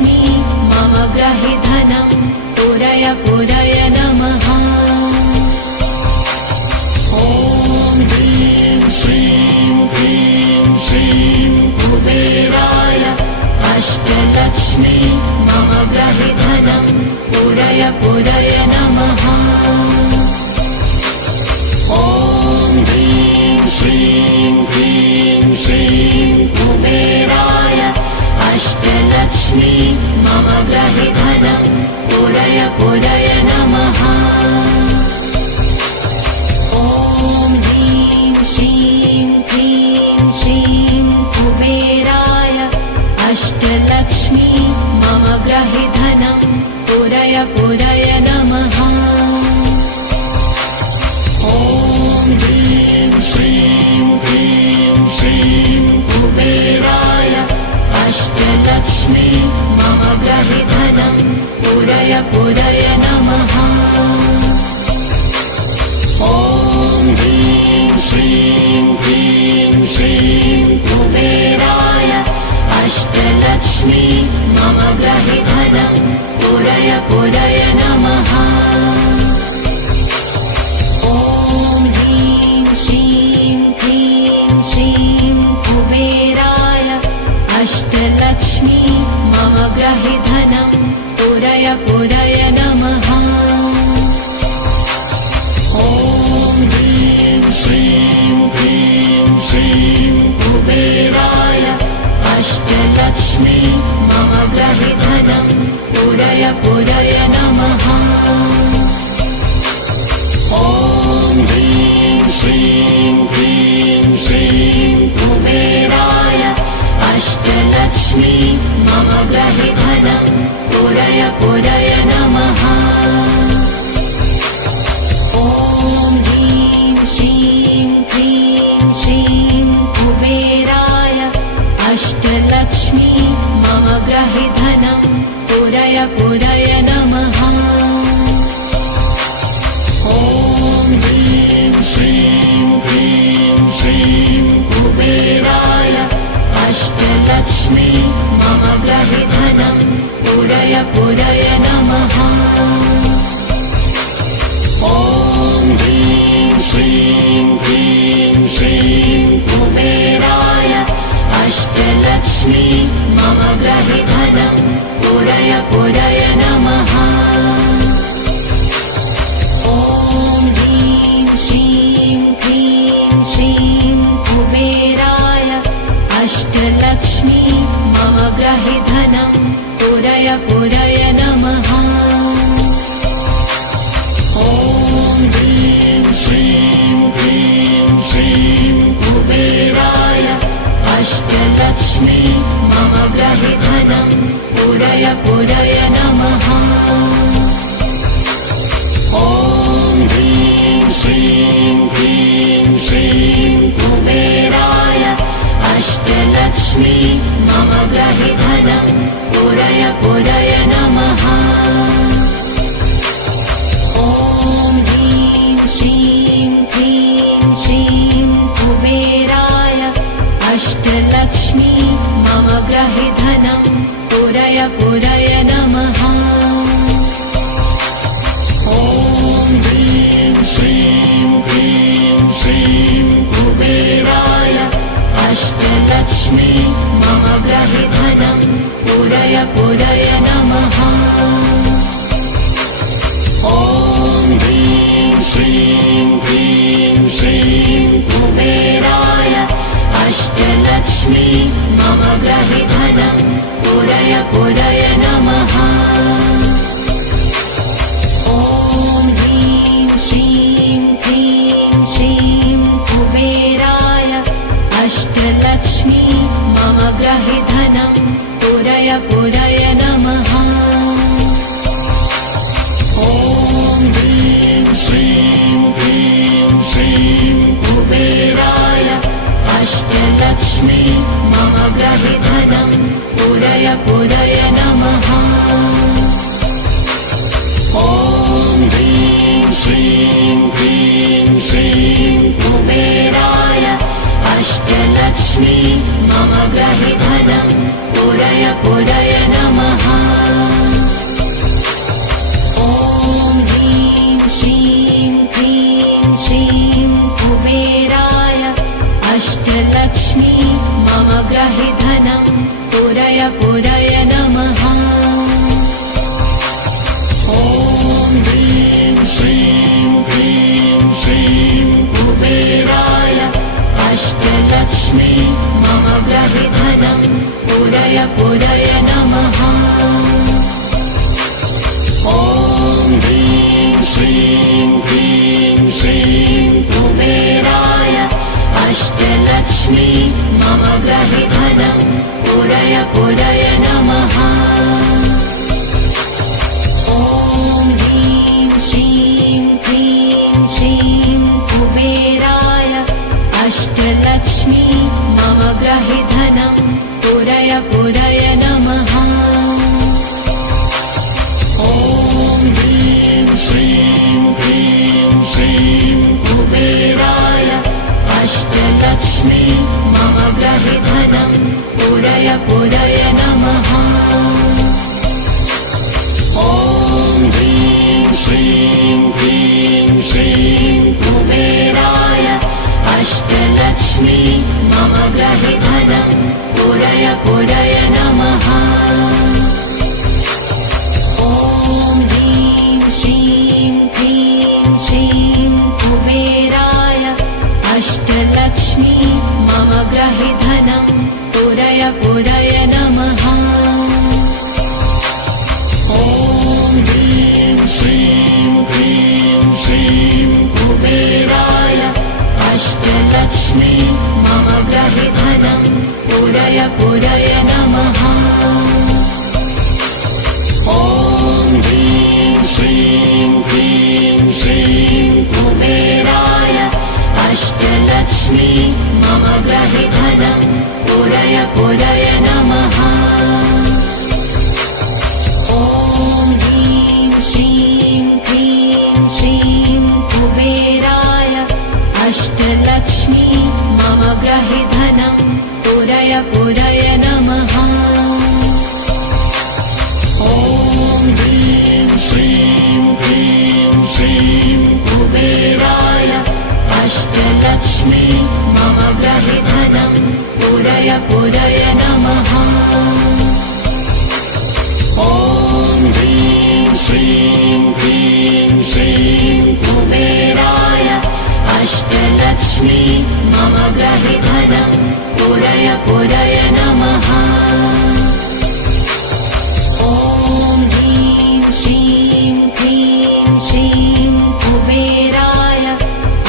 अष्टलक्ष्मी मम ग्रहे धनं पुरय पुरय नमः। ॐ ह्रीं श्रीं क्लीं श्रीं कुबेराय अष्टलक्ष्मी मम ग्रहे धनं पुरय पुरय नमः। ॐ ह्रीं श्रीं क्लीं श्रीं कुबेराय अष्टलक्ष्मी मम ग्रहे धनं पुरय पुरय नमः। ॐ ह्रीं श्रीं क्लीं श्रीं कुबेराय अष्टलक्ष्मी मम ग्रहे धनं पुरय पुरय नमः। ॐ ह्रीं श्रीं क्लीं श्रीं कुबेराय अष्टलक्ष्मी मम ग्रहे धनं पुरय पुरय नमः। ॐ ह्रीं श्रीं क्लीं श्रीं कुबेराय अष्टलक्ष्मी मम ग्रहे धनं पुरय पुरय नमः। ॐ ह्रीं श्रीं क्लीं श्रीं कुबेराय अष्टलक्ष्मी मम ग्रहे धनं पुरय पुरय नमः। ॐ ह्रीं श्रीं क्लीं श्रीं कुबेराय अष्टलक्ष्मी मम ग्रहे धनं पुरय पुरय नमः। ॐ ह्रीं श्रीं क्लीं श्रीं कुबेराय अष्टलक्ष्मी मम ग्रहे धनं पुरय पुरय नमः। ॐ ह्रीं श्रीं क्लीं श्रीं कुबेराय अष्टलक्ष्मी मम ग्रहे धनं पुरय पुरय नमः। ॐ ह्रीं श्रीं क्लीं श्रीं कुबेराय अष्टलक्ष्मी मम ग्रहे धनं पुरय पुरय नमः। ॐ ह्रीं श्रीं क्लीं श्रीं कुबेराय अष्टलक्ष्मी मम ग्रहे धनं पुरय पुरय नमः। ॐ ह्रीं श्रीं क्लीं श्रीं कुबेराय अष्टलक्ष्मी मम ग्रहे धनं पुरय पुरय नमः। ॐ ह्रीं श्रीं क्लीं श्रीं कुबेराय अष्टलक्ष्मी मम ग्रहे धनं पुरय पुरय नमः। ॐ ह्रीं श्रीं क्लीं श्रीं कुबेराय अष्टलक्ष्मी मम ग्रहे धनं पुरय पुरय नमः। ॐ ह्रीं श्रीं क्लीं श्रीं कुबेराय अष्टलक्ष्मी मम ग्रहे धनं पुरय पुरय नमः। ॐ ह्रीं श्रीं क्लीं श्रीं कुबेराय अष्टलक्ष्मी मम ग्रहे धनं पुरय पुरय नमः। ॐ ह्रीं श्रीं क्लीं श्रीं कुबेराय अष्टलक्ष्मी मम ग्रहे धनं पुरय पुरय नमः। ॐ ह्रीं श्रीं क्लीं श्रीं कुबेराय अष्टलक्ष्मी मम ग्रहे धनं पुरय पुरय नमः। ॐ ह्रीं श्रीं क्लीं श्रीं कुबेराय अष्टलक्ष्मी मम ग्रहे धनं पुरय पुरय नमः। ॐ ह्रीं श्रीं क्लीं श्रीं कुबेराय अष्टलक्ष्मी मम ग्रहे धनं पुरय पुरय नमः। अष्टलक्ष्मी मम ग्रहि धनं पूरय पूरय नमः। ॐ ह्रीं श्रीं क्लीं श्रीं कुबेराय अष्टलक्ष्मी मम ग्रहि धनं पूरय पूरय नमः। ॐ ह्रीं श्रीं क्लीं श्रीं कुबेराय अष्टलक्ष्मी मम ग्रहि धनं पूरय पूरय नमः। ॐ ह्रीं श्रीं क्लीं श्रीं कुबेराय अष्टलक्ष्मी मम ग्रहि धनं पूरय पूरय नमः। ॐ ह्रीं श्रीं क्लीं श्रीं कुबेराय अष्टलक्ष्मी मम ग्रहि धनं पूरय पूरय नमः। ॐ ह्रीं श्रीं क्लीं श्रीं कुबेराय अष्टलक्ष्मी मम ग्रहि धनं पूरय पूरय नमः। ॐ ह्रीं श्रीं क्लीं श्रीं कुबेराय अष्टलक्ष्मी मम ग्रहि धनं पूरय पूरय नमः। ॐ ह्रीं श्रीं क्लीं श्रीं कुबेराय अष्टलक्ष्मी मम ग्रहि धनं पूरय पूरय नमः। ॐ ह्रीं श्रीं क्लीं श्रीं कुबेराय अष्टलक्ष्मी मम ग्रहि धनं पूरय पूरय नमः। ॐ ह्रीं श्रीं क्लीं श्रीं कुबेराय अष्टलक्ष्मी मम ग्रहि धनं पूरय पूरय नमः। ॐ ह्रीं श्रीं क्लीं श्रीं कुबेराय अष्टलक्ष्मी मम ग्रहि धनं पूरय पूरय नमः। ॐ ह्रीं श्रीं क्लीं श्रीं कुबेराय अष्टलक्ष्मी मम ग्रहि धनं पूरय पूरय नमः। ॐ ह्रीं श्रीं क्लीं श्रीं कुबेराय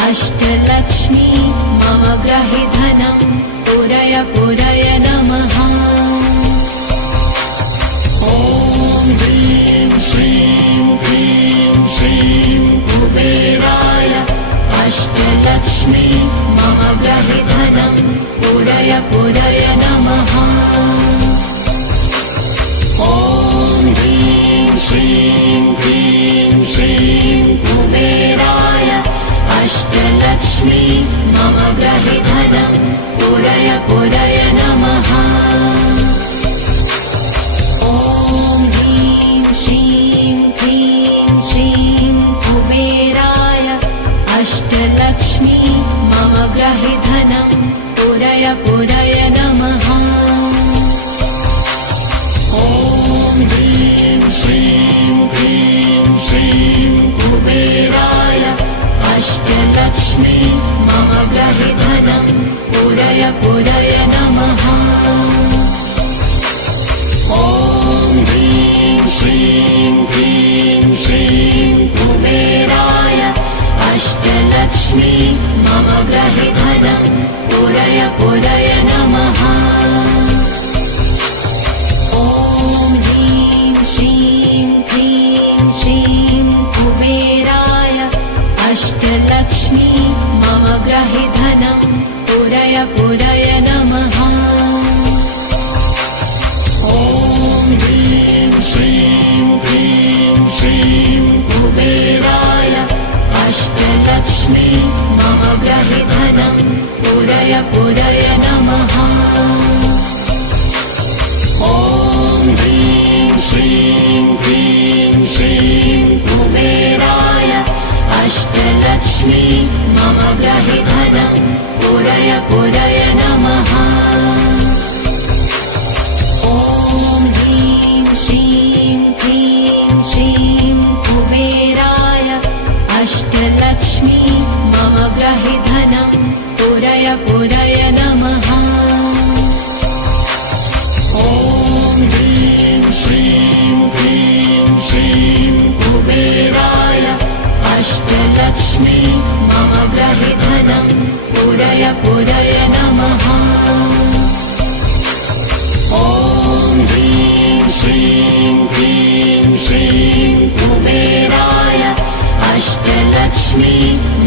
अष्टलक्ष्मी मम ग्रहि धनं पूरय पूरय नमः। ॐ ह्रीं श्रीं क्लीं श्रीं कुबेराय अष्टलक्ष्मी मम ग्रहि धनं पूरय पूरय नमः। ॐ ह्रीं श्रीं क्लीं श्रीं कुबेराय अष्टलक्ष्मी मम ग्रहि धनं पूरय पूरय नमः। ॐ ह्रीं श्रीं क्लीं श्रीं कुबेराय अष्टलक्ष्मी मम ग्रहि धनं पूरय पूरय नमः। ॐ ह्रीं श्रीं क्लीं श्रीं कुबेराय अष्टलक्ष्मी मम ग्रहि धनं पूरय पूरय नमः। ॐ ह्रीं श्रीं क्लीं श्रीं कुबेराय अष्टलक्ष्मी मम ग्रहि धनं पूरय पूरय नमः। ॐ ह्रीं श्रीं क्लीं श्रीं कुबेराय अष्टलक्ष्मी मम ग्रहि धनं पूरय पूरय नमः। ॐ ह्रीं श्रीं क्लीं श्रीं कुबेराय अष्टलक्ष्मी मम ग्रहि धनं पूरय पूरय नमः। ॐ ह्रीं श्रीं क्लीं श्रीं कुबेराय अष्टलक्ष्मी मम ग्रहि धनं पूरय पूरय अष्टलक्ष्मी मम ग्रहे धनं पूरय पूरय नमः। ॐ ह्रीं श्रीं क्लीं श्रीं कुबेराय अष्टलक्ष्मी मम ग्रहे धनं पूरय पूरय नमः। ॐ ह्रीं श्रीं क्लीं श्रीं कुबेराय अष्टलक्ष्मी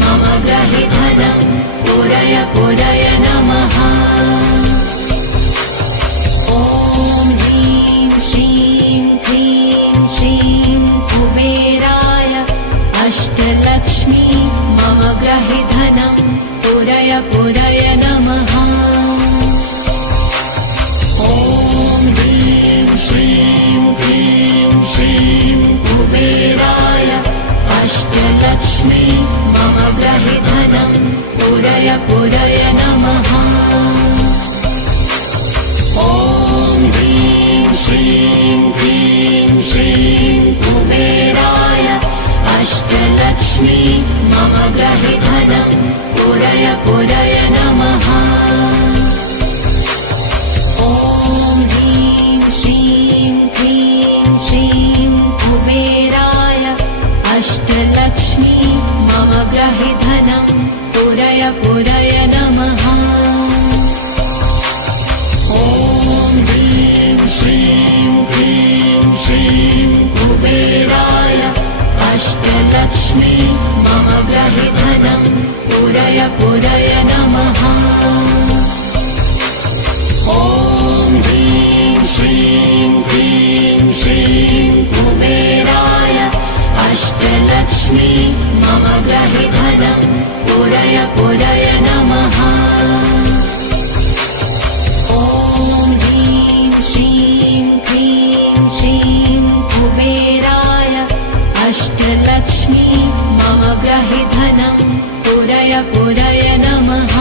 मम ग्रहे धनं पूरय पूरय नमः। ॐ ह्रीं श्रीं क्लीं श्रीं कुबेराय अष्टलक्ष्मी मम ग्रहे धनं पूरय पूरय नमः। ॐ ह्रीं श्रीं क्लीं श्रीं कुबेराय अष्टलक्ष्मी मम ग्रहे धनं पूरय पूरय नमः। ॐ ह्रीं श्रीं क्लीं श्रीं कुबेराय अष्टलक्ष्मी मम ग्रहे धनं पूरय पूरय नमः। ॐ ह्रीं श्रीं क्लीं श्रीं कुबेराय अष्टलक्ष्मी मम ग्रहे धनं पूरय पूरय नमः। ॐ ह्रीं श्रीं क्लीं श्रीं कुबेराय अष्टलक्ष्मी मम ग्रहे धनं पूरय पूरय नमः। ॐ ह्रीं श्रीं क्लीं श्रीं कुबेराय अष्टलक्ष्मी मम ग्रहे धनं पूरय पूरय नमः। ॐ ह्रीं श्रीं क्लीं श्रीं कुबेराय अष्टलक्ष्मी मम ग्रहे धनं पूरय पूरय नमः।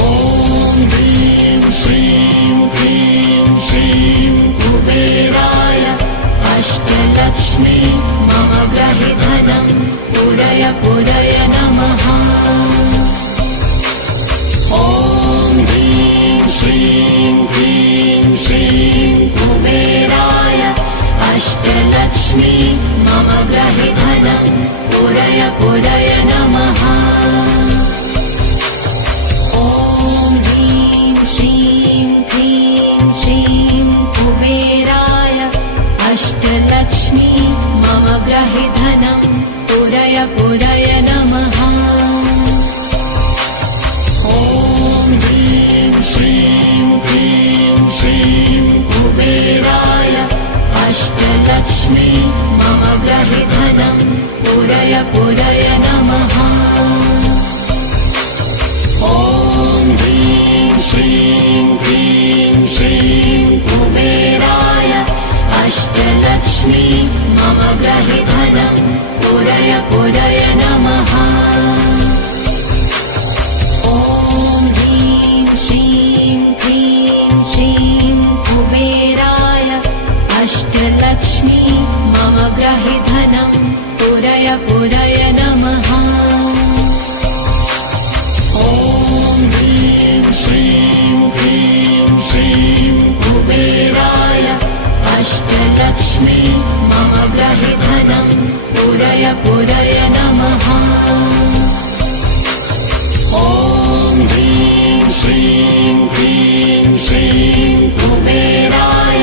ॐ ह्रीं श्रीं क्लीं श्रीं कुबेराय अष्टलक्ष्मी मम ग्रहे धनं पूरय पूरय नमः। ॐ ह्रीं श्रीं क्लीं श्रीं कुबेराय अष्टलक्ष्मी मम ग्रहे धनं पूरय पूरय नमः। ॐ ह्रीं श्रीं क्लीं श्रीं कुबेराय अष्टलक्ष्मी मम ग्रहे धनं पूरय पूरय नमः। ॐ ह्रीं श्रीं क्लीं श्रीं कुबेराय अष्टलक्ष्मी मम ग्रहे धनं पूरय पूरय नमः। ॐ ह्रीं श्रीं क्लीं श्रीं कुबेराय अष्टलक्ष्मी मम ग्रहे धनं पूरय पूरय नमः। ॐ ह्रीं श्रीं क्लीं श्रीं कुबेराय अष्टलक्ष्मी मम ग्रहे धनं पूरय पूरय नमः। ॐ ह्रीं श्रीं क्लीं श्रीं कुबेराय अष्टलक्ष्मी मम ग्रहे धनं पूरय पूरय नमः। ॐ ह्रीं श्रीं क्लीं श्रीं कुबेराय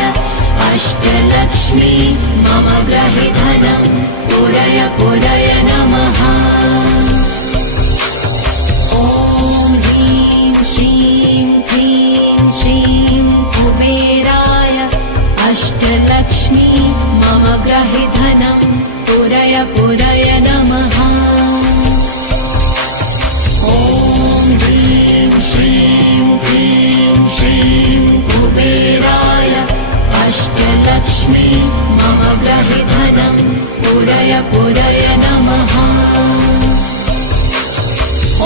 अष्टलक्ष्मी मम ग्रहे धनं पूरय पूरय नमः। ॐ ह्रीं श्रीं क्लीं श्रीं कुबेराय अष्टलक्ष्मी मम ग्रहे धनं पूरय पूरय नमः। ॐ ह्रीं श्रीं क्लीं श्रीं कुबेराय अष्टलक्ष्मी मम ग्रहे धनं पूरय पूरय नमः।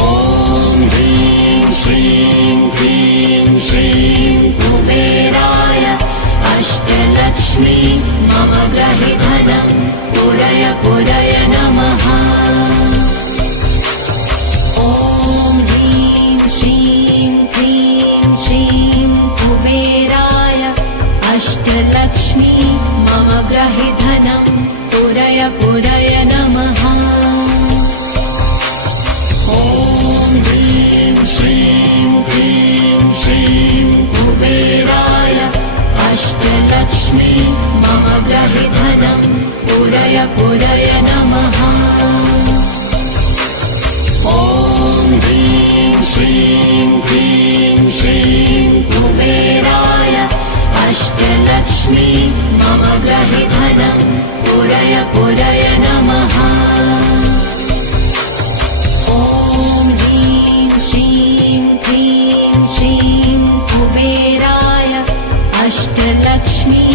ॐ ह्रीं श्रीं क्लीं श्रीं कुबेराय अष्टलक्ष्मी मम ग्रहे धनं पूरय पूरय ग्रहि धनं पुरय पुरय नमः। ॐ ह्रीं श्रीं क्लीं श्रीं कुबेराय अष्टलक्ष्मी मम ग्रहि धनं पुरय पुरय नमः। ॐ ह्रीं श्रीं क्लीं श्रीं कुबेराय अष्टलक्ष्मी मम ग्रहि धनं पुरय पुरय नमः। ॐ ह्रीं श्रीं क्लीं श्रीं कुबेराय अष्टलक्ष्मी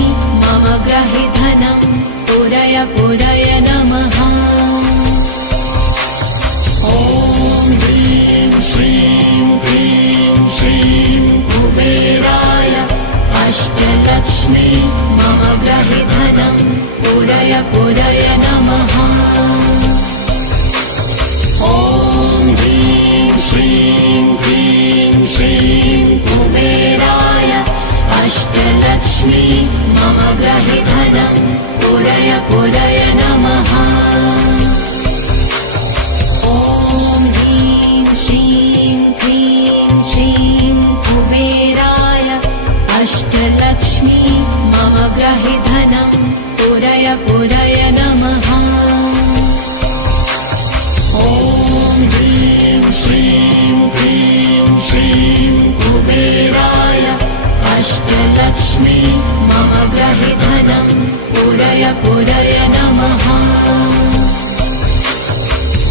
मम ग्रहि धनं पुरय पुरय नमः। ॐ ह्रीं श्रीं क्लीं श्रीं कुबेराय अष्टलक्ष्मी मम ग्रहि धनं पुरय पुरय नमः। ॐ ह्रीं श्रीं क्लीं श्रीं कुबेराय अष्टलक्ष्मी मम ग्रहि धनं पुरय पुरय नमः। ॐ ह्रीं श्रीं क्लीं श्रीं कुबेराय अष्टलक्ष्मी मम ग्रहि धनं पुरय पुरय नमः। ॐ ह्रीं श्रीं क्लीं श्रीं कुबेराय अष्टलक्ष्मी मम ग्रहि धनं पुरय पुरय नमः।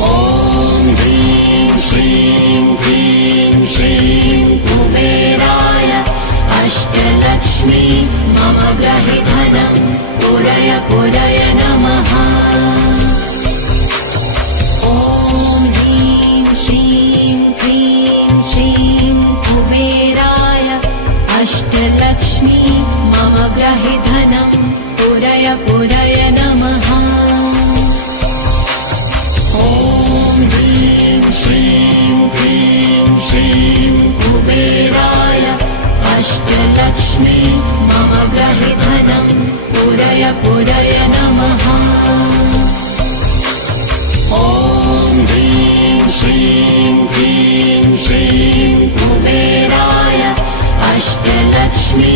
ॐ ह्रीं श्रीं क्लीं श्रीं कुबेराय अष्टलक्ष्मी मम ग्रहि धनं पुरय पुरय नमः। ॐ ह्रीं श्रीं क्लीं श्रीं कुबेराय अष्टलक्ष्मी मम ग्रहि धनं पुरय पुरय नमः। ॐ ह्रीं श्रीं क्लीं श्रीं कुबेराय अष्टलक्ष्मी मम ग्रहि धनं पुरय पुरय नमः। ॐ ह्रीं श्रीं क्लीं श्रीं कुबेराय अष्टलक्ष्मी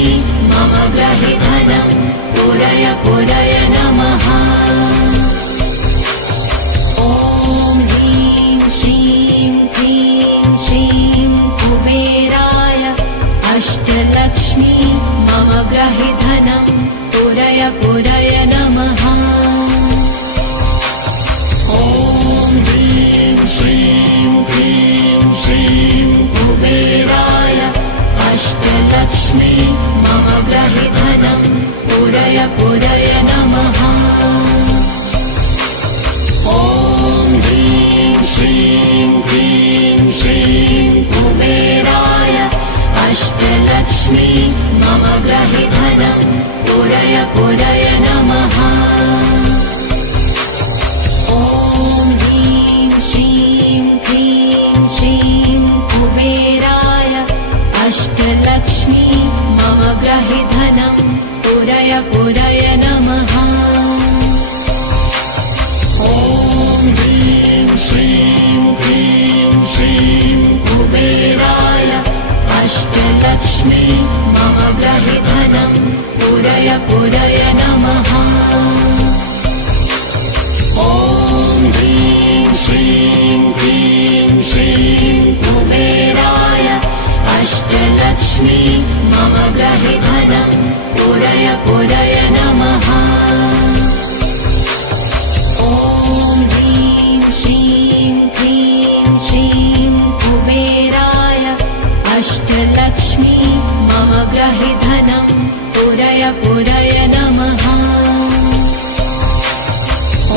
मम ग्रहि धनं पुरय पुरय नमः। ॐ ह्रीं श्रीं क्लीं श्रीं कुबेराय अष्टलक्ष्मी मम ग्रहि धनं पुरय पुरय नमः। ॐ ह्रीं श्रीं क्लीं श्रीं कुबेराय अष्टलक्ष्मी मम ग्रहि धनं पुरय पुरय नमः। ॐ ह्रीं श्रीं क्लीं श्रीं कुबेराय अष्टलक्ष्मी मम ग्रहि धनं पुरय पुरय नमः। ॐ ह्रीं श्रीं क्लीं श्रीं कुबेराय अष्टलक्ष्मी मम ग्रहि धनं पुरय पुरय नमः। ॐ ह्रीं श्रीं क्लीं श्रीं कुबेराय अष्टलक्ष्मी मम ग्रहि धनं पुरय पुरय नमः। ॐ ह्रीं श्रीं क्लीं श्रीं कुबेराय अष्टलक्ष्मी मम ग्रहि धनं पुरय पुरय नमः। ॐ ह्रीं श्रीं क्लीं श्रीं कुबेराय अष्टलक्ष्मी मम ग्रहि धनं पुरय पुरय नमः।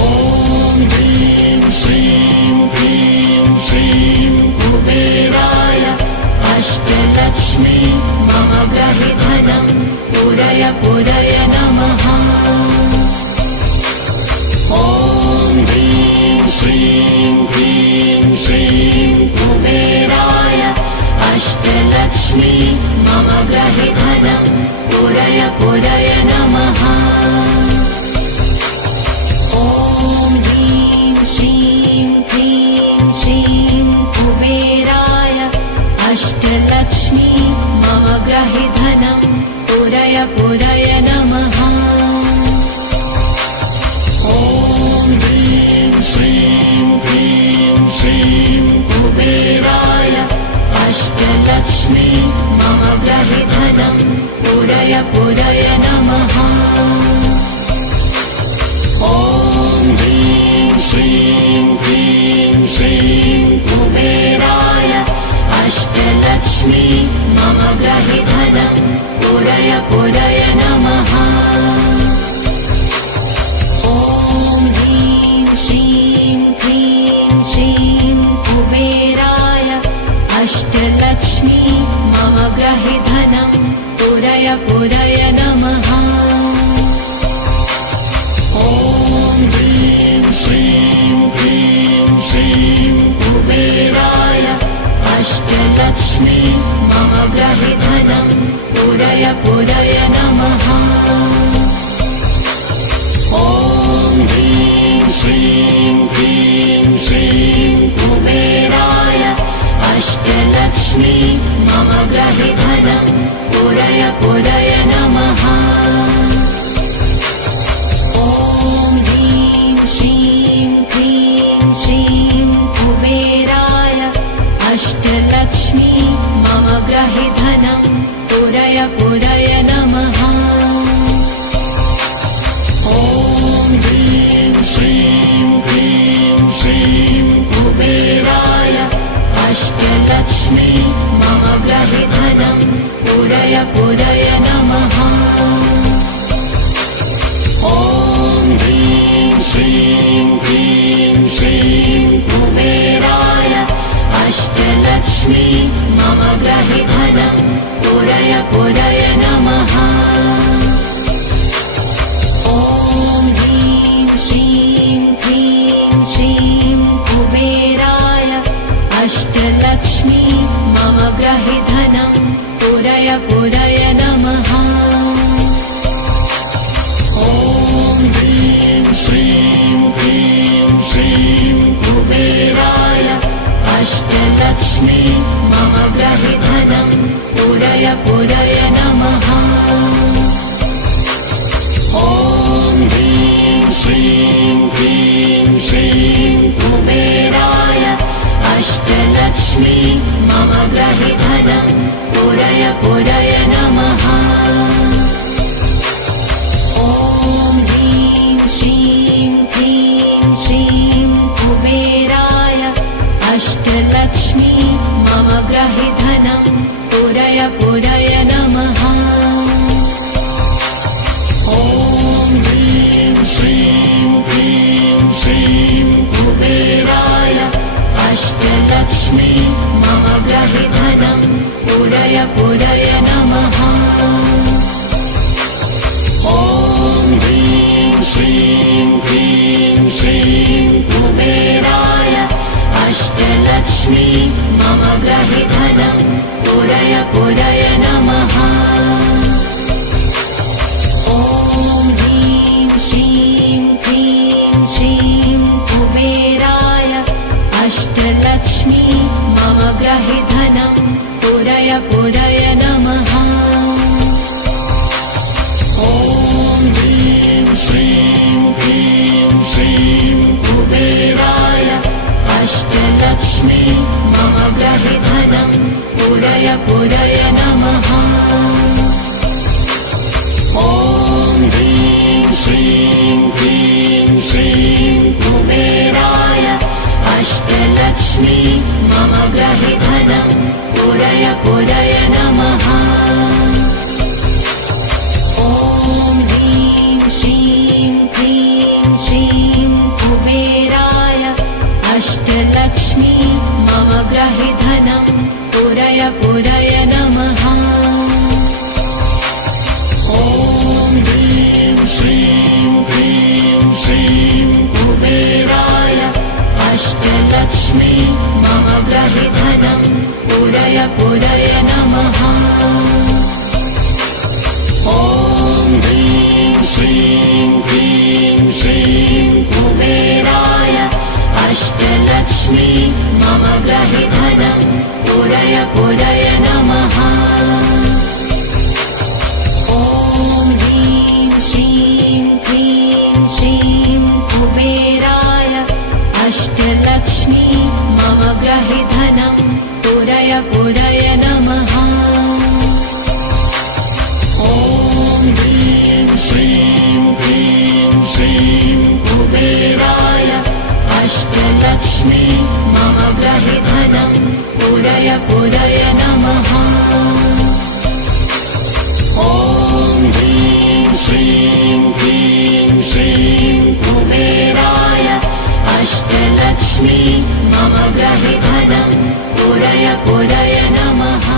ॐ ह्रीं श्रीं क्लीं श्रीं कुबेराय अष्टलक्ष्मी मम ग्रहि धनं पुरय पुरय नमः। ॐ ह्रीं श्रीं क्लीं श्रीं कुबेराय अष्टलक्ष्मी मम ग्रहि धनं पुरय पुरय नमः। अष्टलक्ष्मी मम ग्रहे धनं पूरय पूरय नमः। ॐ ह्रीं श्रीं क्लीं श्रीं कुबेराय अष्टलक्ष्मी मम ग्रहे धनं पूरय पूरय नमः। ॐ ह्रीं श्रीं क्लीं श्रीं कुबेराय अष्टलक्ष्मी मम ग्रहे धनं पूरय पूरय नमः। ॐ ह्रीं श्रीं क्लीं श्रीं कुबेराय अष्टलक्ष्मी मम ग्रहे धनं पूरय पूरय नमः। ॐ ह्रीं श्रीं क्लीं श्रीं कुबेराय अष्टलक्ष्मी मम ग्रहे धनं पूरय पूरय नमः। ॐ ह्रीं श्रीं क्लीं श्रीं कुबेराय अष्टलक्ष्मी मम ग्रहे धनं पूरय पूरय नमः। ॐ ह्रीं श्रीं क्लीं श्रीं कुबेराय अष्टलक्ष्मी मम ग्रहे धनं पूरय पूरय नमः। ॐ ह्रीं श्रीं क्लीं श्रीं कुबेराय अष्टलक्ष्मी मम ग्रहे धनं पूरय पूरय नमः। ॐ ह्रीं श्रीं क्लीं श्रीं कुबेराय अष्टलक्ष्मी मम ग्रहे धनं पूरय पूरय नमः। ॐ ह्रीं श्रीं क्लीं श्रीं कुबेराय अष्टलक्ष्मी मम ग्रहे धनं पूरय पूरय नमः। ॐ ह्रीं श्रीं क्लीं श्रीं कुबेराय अष्टलक्ष्मी मम ग्रहे धनं पूरय पूरय नमः। ॐ ह्रीं श्रीं क्लीं श्रीं कुबेराय अष्टलक्ष्मी मम ग्रहे धनं पूरय पूरय नमः। ॐ ह्रीं श्रीं क्लीं श्रीं कुबेराय अष्टलक्ष्मी मम ग्रहे धनं पूरय पूरय नमः। ॐ ह्रीं श्रीं क्लीं श्रीं कुबेराय अष्टलक्ष्मी मम ग्रहे धनं पूरय पूरय नमः। ॐ ह्रीं श्रीं क्लीं श्रीं कुबेराय अष्टलक्ष्मी मम ग्रहे धनं पूरय पूरय नमः। ॐ ह्रीं श्रीं क्लीं श्रीं कुबेराय अष्टलक्ष्मी मम ग्रहे धनं पूरय पूरय नमः। ॐ ह्रीं श्रीं क्लीं श्रीं कुबेराय अष्टलक्ष्मी मम ग्रहे धनं पूरय पूरय नमः। ॐ ह्रीं श्रीं क्लीं श्रीं कुबेराय अष्टलक्ष्मी मम ग्रहे धनं पूरय पूरय नमः। ॐ ह्रीं श्रीं क्लीं श्रीं कुबेराय अष्टलक्ष्मी मम ग्रहे धनं पूरय पूरय नमः। ॐ ह्रीं श्रीं क्लीं श्रीं कुबेराय अष्टलक्ष्मी मम ग्रहे धनं पूरय पूरय नमः। ॐ ह्रीं श्रीं क्लीं श्रीं कुबेराय अष्टलक्ष्मी मम ग्रहे धनं पूरय पूरय नमः। ॐ ह्रीं श्रीं क्लीं श्रीं कुबेराय अष्टलक्ष्मी मम ग्रहे धनं पूरय पूरय नमः। ॐ ह्रीं श्रीं क्लीं श्रीं कुबेराय अष्टलक्ष्मी मम ग्रहे धनं पूरय पूरय नमः। ॐ ह्रीं श्रीं क्लीं श्रीं कुबेराय अष्टलक्ष्मी मम ग्रहे धनं पूरय पूरय नमः।